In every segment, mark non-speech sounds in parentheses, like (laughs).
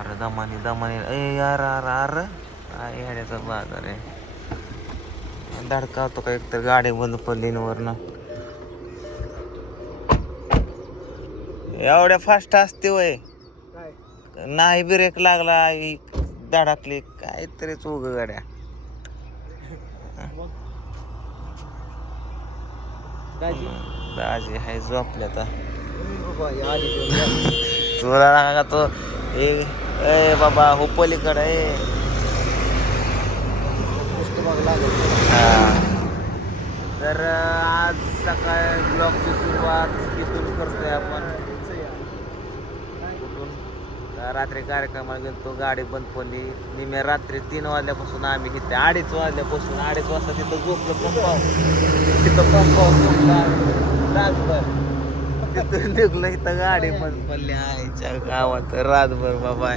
अरे दमानी दमानी. ए यार अरे अरे काय येण्याचा बाजार आहे? धडका होतो का एकतर गाडी बंद पडली वरनं? एवढ्या फास्ट असते वय. नाही ब्रेक लागला धडकली. काहीतरीच उग गाड्या. दाजी? हाय झोपल्या तर. (laughs) तुला तो? ए ए बाबा हो पलीकडे ए. लागेल तर आज सकाळ ब्लॉगची सुरुवात इथून करतोय आपण. रात्री कार्यक्रमाला गेलो तो गाडी बंद पडली. निम्या रात्री तीन वाजल्यापासून आम्ही इथे अडीच वाजल्यापासून अडीच वाजता तिथं झोपलो पंपावर तिथं पंपावर झोपला तिथून निघलो इथं गाडी बंद पडली. आईच्या गावात रातभर बाबा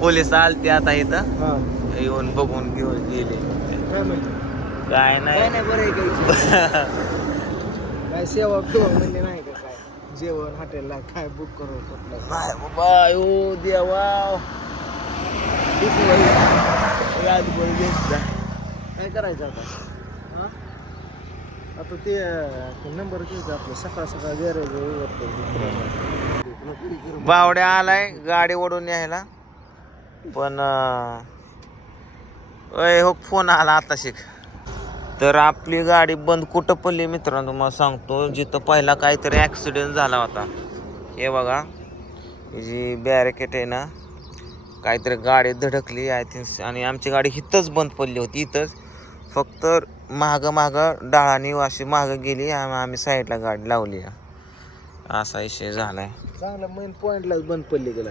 पोलीस आलते आता इथं. हा. येऊन बघून घेऊन गेले. काय काय काय नाही. नाही बरं काय (laughs) काय सेवा किंवा म्हणले नाही का काय? जेवण हॉटेलला काय बुक करू नाही बाबा यो देवा. रातभर काय करायचं आता? आता ते नंबर घ्यायचा आपलं. सकाळ सकाळ गॅरेज बावड्या आलाय गाडी ओढून यायला पण अय हो फोन आला आता शिक. तर आपली गाडी बंद कुठं पडली मित्रांनो? तुम्हाला सांगतो जिथं पहिला काहीतरी ॲक्सिडेंट झाला होता. हे बघा ही जी बॅरिकेट आहे ना काहीतरी गाडी धडकली आय थिंक आणि आमची गाडी इथंच बंद पडली होती इथंच. फक्त मागं मागं डाळानी अशी मागं गेली आम- आम्ही साईडला गाडी लावली. असा विषय झालाय. चांगला मेन पॉइंटलाच बंद पडली गेला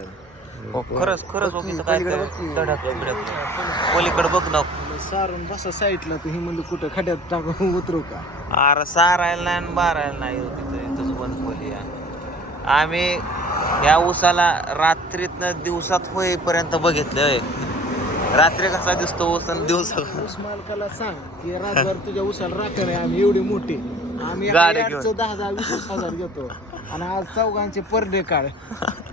हो खरंच खरंच पलीकडे बघ की. पलीकडे बघ ना. सारून बसा साईडला तर ही म्हणली कुठं खड्यात टाकून उतरू का? अरे सारायला नाही आणि बारायला नाही हो इथंच बंद पडली आहे. आम्ही या उसाला रात्रीतनं दिवसात होईपर्यंत बघितलं रात्री कसा दिसतो ऊस आणि दिवसा? ऊस मालकाला सांग की रातभर तुझ्या उसाला राखण आहे आम्ही एवढी मोठी. आम्ही गाडी यार्डचं घेऊन. दहा दहा वीस वीस हजार घेतो. आणि आज चौघांचे पर डे काढ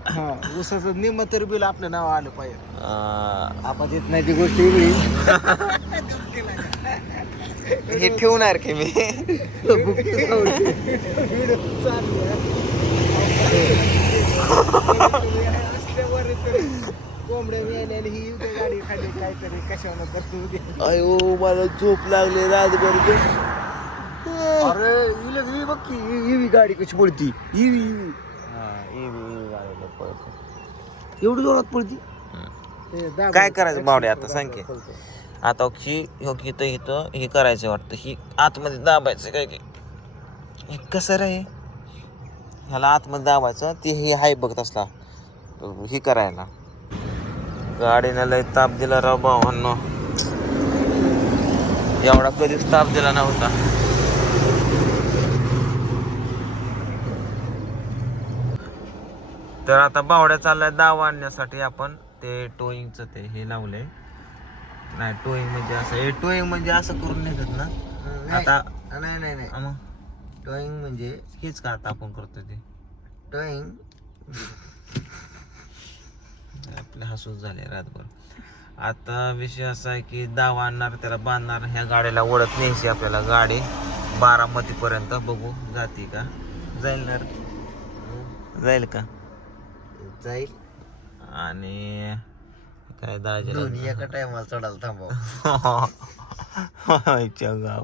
हा ऊसाचं निम्म तरी बिल आपलं नाव आलं पाहिजे. अं, आपण देत नाही ती गोष्ट वेगळी हे ठेवणार की मी? (laughs) (laughs) कोंबड्या मिळालेली ही इथे गाडी खाली काहीतरी कशावर तर दे अयो मला झोप लागली रातभर अरे ही बघ की ही ही गाडी कशी पडती ही ही एवढी जोरात पडती काय करायचं बावडे आता सांग की. आता ही हो की इथं इथं हे करायचं वाटतं. ही आतमध्ये दाबायचं काय की? हे कसं रे? ह्याला आतमध्ये दाबायचं ते हे हाय बघत असला ही करायला. गाडीनं लय ताप दिला राव भावांनो. एवढा कधीच ताप दिला नव्हता. तर आता बावड्या चाललाय दावा आणण्यासाठी आपण. ते टोईंगचं ते हे लावलंय. नाही टोईंग म्हणजे असं हे टोईंग म्हणजे असं करून नेतात ना. आता नाही नाही नाही. मग ड्रॉइंग म्हणजे हेच का आता आपण करतो ते? ड्रॉइंग आपले हसूच झाले रातभर. आता विषय असा आहे की दावा आणणार त्याला बांधणार ह्या गाडीला ओढत न्यायची आपल्याला गाडी. बारामतीपर्यंत बघू जाते का? जाईल ना? जाईल का? जाईल. आणि काय दाजी? दोन्ही एका टायमाला चढायला थांबव. आईच्या गाव.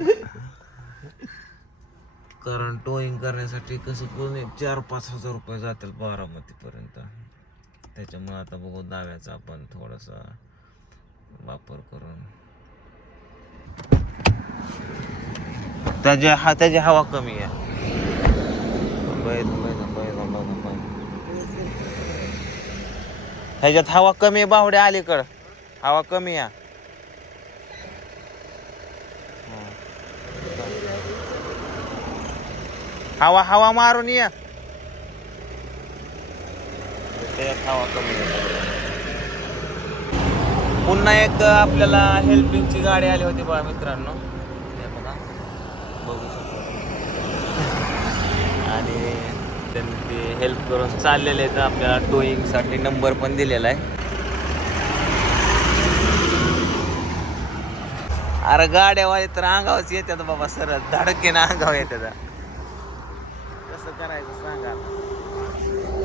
कारण टोईंग करण्यासाठी कसं कोणी चार पाच हजार रुपये जातील बारामतीपर्यंत त्याच्यामुळे आता बघू दाव्याचा आपण थोडासा वापर करून. त्याच्या हा त्याची हवा कमी आहे. ह्याच्यात हवा कमी आहे बावड्या अलीकडं. हवा कमी आहे. हवा हवा मारून या. ते हवा कमी पुन्हा एक आपल्याला हेल्पिंगची गाडी आली होती बघा मित्रांनो. बघू. शकतो. आणि त्यांनी ते हेल्प करून चाललेले आहेत. आपल्याला टोईंगसाठी नंबर पण दिलेला आहे. अरे गाड्यावाले तर अंगावच येतात बाबा सर धडके ना अंगाव येतात. कसं करायचं सांगा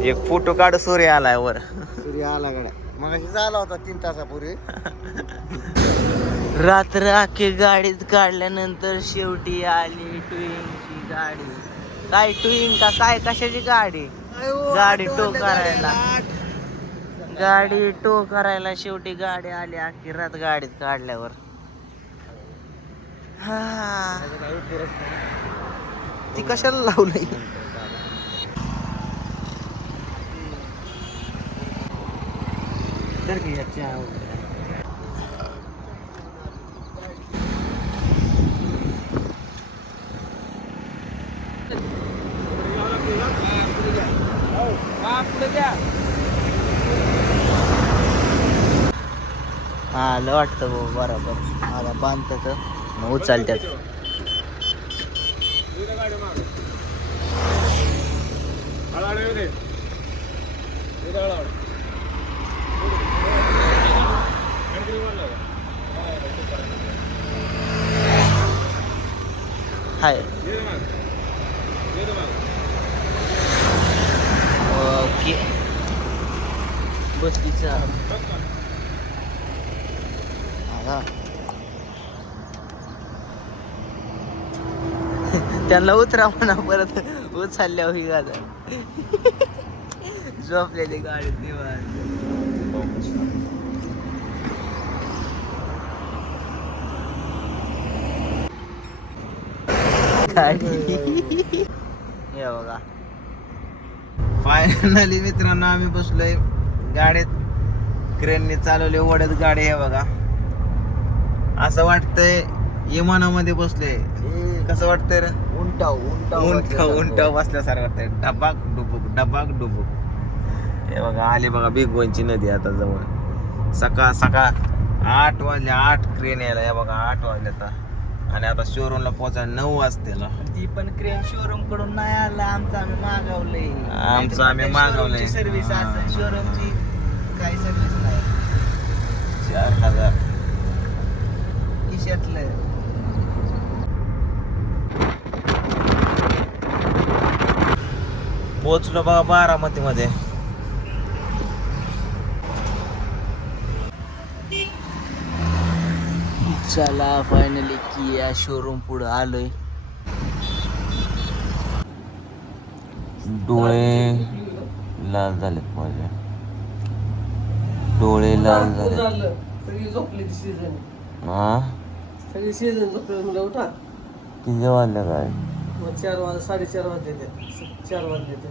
एक फोटो काढ सूर्य आलाय वर. सूर्य आला गड्या. मग झाला होता तीन तासापूर्वी. (laughs) रात्र अख्खी गाडीत काढल्यानंतर शेवटी आली टुईंगची गाडी. काय टुईंग का? काय? कशाची गाडी? गाडी टो करायला. गाडी टो करायला शेवटी गाडी आली अख्खी रात गाडीत काढल्यावर. हा. ती कशाला लावली तर की याच्या हा आलं वाटतं भाऊ बरोबर. आता तर मग उचलत्यात उचलतात हाय. ओके. बसलीचा हा त्यांना उतरा म्हणा परत उचलल्या होई गाजा झोपलेली गाडीत निवांत. गाडी बघा. फायनली मित्रांनो आम्ही बसलोय गाडीत. क्रेनने चालवले ओढत गाडी हे बघा. असं वाटतंय विमानामध्ये बसले कसं वाटतंय रे? उंटा उंटा उंट उंट बसल्यासारखं वाटतंय. डबाक डुबुक डबाक डुबुक. हे बघा आली बघा बिगवनची नदी आता जवळ. सकाळ सकाळ. आठ वाजले आठ क्रेन यायला. हे बघा आठ वाजले आता. आणि आता शोरूमला पोहोचायला नऊ वाजते ती पण क्रेन शोरूमकडून नाही आला आमचं आम्ही मागवलंय. आमचं आम्ही मागवलंय. सर्व्हिस हा. असं शोरूमची काही सर्व्हिस नाही. चार हजार. खिशातलं. पोचलो बघा बारामती मध्ये चला फायनली किया शोरूम पुढे आलोय. डोळे लाल झालेत माझे. डोळे लाल झाले सगळी झोपली सीझन हा सगळी सीझन झोपले मुलं उठा. किती वाजले काय? मग चार वाज साडेचार वाजले ते. चार वाजले ते.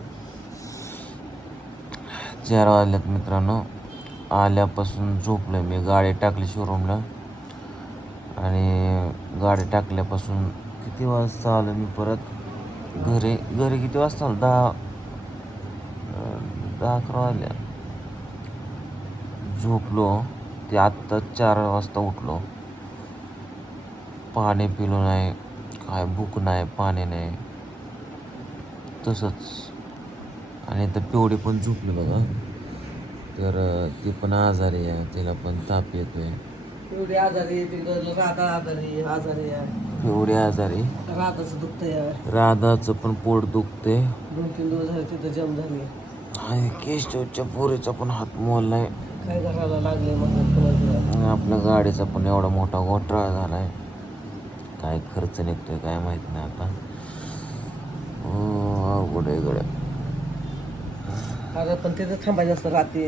चार वाजल्यात मित्रांनो. आल्यापासून झोपलोय मी. गाडी टाकली शोरूमला आणि गाडी टाकल्यापासून किती वाजता आलो मी परत? घरी घरी किती वाजता आलो? दहा दहा अकरा वाजल्या झोपलो. ते आत्ता चार वाजता उठलो. पाणी पिलो नाही. काय भूक नाही पाणी नाही. तसंच. आणि तर पिवडी पण झोपली बघा. तर ती पण आजारी आहे. तिला पण ताप येतो आहे एवढी आजारी राधा आजारी आजारी आहे. पिवडी आजारी? राधाचं दुखतंय राधाचं पण पोट दुखते दोन तीन दिवस झाले तिथं जम झाली. आणि केशवच्या पोरीचा पण हात मोडलाय काय घराला लागले मग कुणाला आणि आपल्या गाडीचा पण एवढा मोठा घोटाळा झालाय. काय खर्च निघतोय काय माहीत नाही आता. हो, अवघड आहे गड्या अरे पण तिथं थांबायचं असतं रात्री.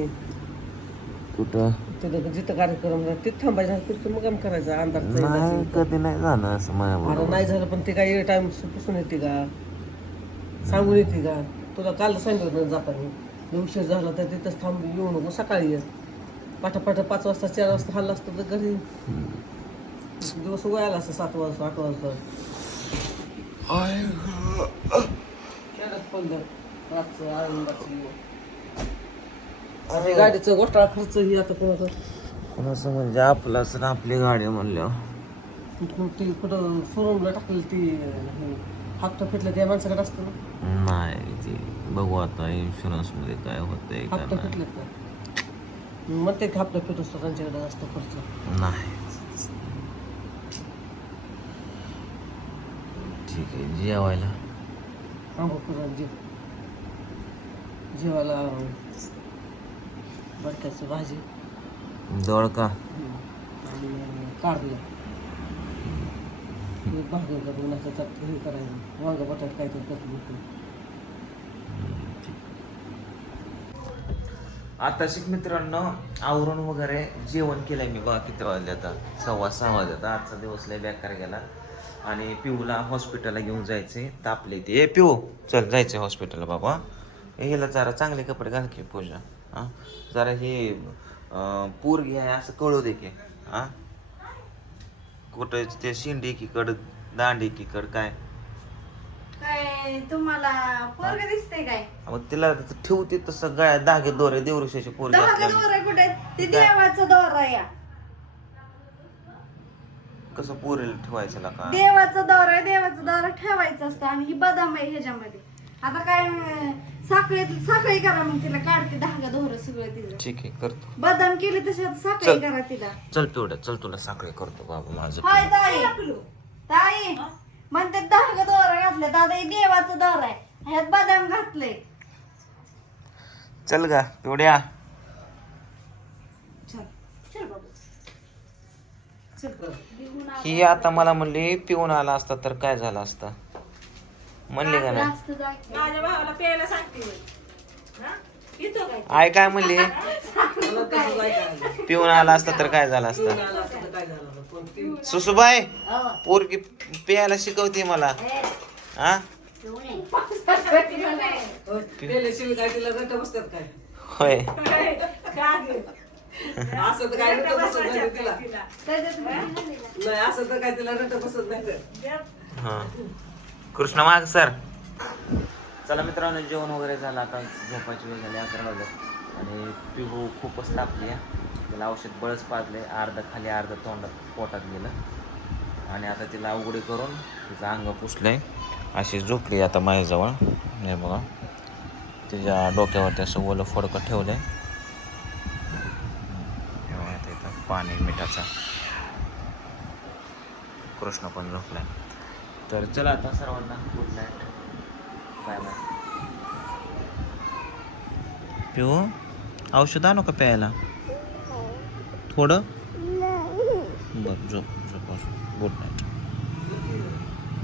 कुठं? तिथं जिथं कार्यक्रम झाला तिथं थांबायचं तिथं मग काम करायचं अंधार नाही कधी नाही झालं असं अरे माझ्याबरोबर नाही झालं पण ते काय टाइम पुसून येते का? सांगून येते का? तुला काल सांगितलं जाताना. लय उशीर झाला तर तिथंच थांब येऊ नको सकाळी ये. पाठा पाच वाजता चार वाजता हल्ला असतं तर घरी दिवस उगायला असतं सात वाजता आठ वाजता. केलंच पण. रातचं आनंदाचं. अरे गाडीचं घोटाळा खर्च ही आता कोणाचा? कोणाचं म्हणजे आपलाच ना आपली गाडी म्हणल्यावर ती कुठं शोरूमला टाकलेली ती हप्ता फिटला त्या माणसाकडे असतं ना? नाही ती बघू आता इन्शुरन्समध्ये काय होतंय का हप्ता नाही. फिटलेत का? मग ते हप्ता फिट असतो त्यांच्याकडे जास्त खर्च. नाही. ठीक आहे जेवायला. आंबोपुरात जेव. जेवायला बटाट्याची भाजी. दोडका. आणि कारलं. भाजी करून असं हे करायचं. वांग बटाट काहीतरी करतो आता शिक मित्रांनो आवरून वगैरे जेवण केलंय मी बघा किती वाजले आता. सव्वा सहा वाजले आता. आजचा दिवस लय बेकार गेला. आणि पिऊला हॉस्पिटलला घेऊन जायचे. तापले ते. ए पिऊ चल जायचं हॉस्पिटलला बाबा. हिला जरा चांगले कपडे घाल की पूजा. हां? जरा हे पोरगी आहे असं कळू दे की हां? कुठं ते शिंडी एकीकडं दांडी एकीकडं काय? काय तुम्हाला पोरग दिसते काय? मग तिला ठेवते तसं गळ्या धागे दोरे देवरुषाची पोरगी दहा असल्यामुळे दोरा कुठे? ते देवाचा दोरा या. कसं पोरीला ठेवायचं का? देवाचा दोरा देवाचा दोरा ठेवायचा असतो. आणि ही बदाम आहे ह्याच्यामध्ये. आता काय साखळी साखळी करा मग तिला काढते दहा दोर सगळं तिचं. ठीक आहे करतो. बदाम केले तशात साखळी चल. करा तिला. चल पिवड्या चल तुला साखळी करतो बाबा माझं. हाय ताई. ताई म्हणते दहा दोरा घातले. दादा हे देवाचा दोरा आहे. ह्यात बदाम घातले चल गा पिवड्या. चल. चल बाबू. ही आता मला म्हणली पिऊन आला असता तर काय झालं असतं? म्हणली का नाही? जास्त जाय माझ्या भावाला प्यायला सांगते होय. हा? पितो काय? आय काय म्हणली? मला तसं जायचं पिऊन आला असता तर काय झालं असतं? आलं असतं तर काय झालं असतं? पण ती सुसूबाई पोरगी प्यायला शिकवते मला. हा? पेल्याशिवाय काय तिला रट बसतात काय? होय. असं तर काय रट बसत नाही तिला. नाही असं तर काय तिला रट बसत नाही हा. कृष्ण माग सर. चला मित्रांनो जेवण वगैरे झालं. आता झोपायची वेळ झाली अकरा वाजत आणि पिहू खूपच तापली आहे. तिला औषध बळच पाजले अर्धं खाली अर्धं तोंडात पोटात गेलं. आणि आता तिला उघडी करून तिचं अंग पुसलंय. अशी झोपली आता माझ्याजवळ. हे बघा. तिच्या डोक्यावरती असं ओलं फडकं ठेवलं आहे पाणी मिठाचा. कृष्ण पण झोपलाय. तर चला आता सर्वांना गुड नाईट बाय बाय पिऊ? औषध आणू का प्यायला? हो. थोडं? बरं झोप.